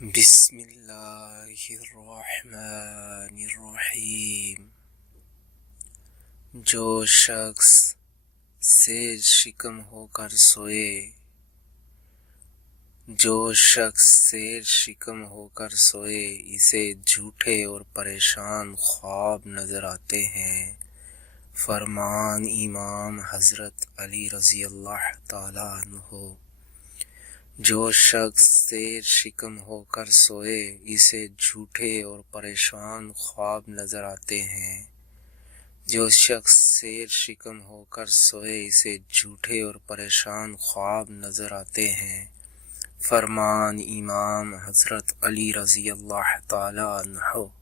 بسم اللہ الرحمن الرحیم۔ جو شخص سیر شکم ہو کر سوئے، اسے جھوٹے اور پریشان خواب نظر آتے ہیں۔ فرمان امام حضرت علی رضی اللہ تعالیٰ عنہ۔ جو شخص سیر شکم ہو کر سوئے، اسے جھوٹے اور پریشان خواب نظر آتے ہیں۔ جو شخص سیر شکم ہو کر سوئے، اسے جھوٹے اور پریشان خواب نظر آتے ہیں۔ فرمان امام حضرت علی رضی اللہ تعالیٰ عنہ۔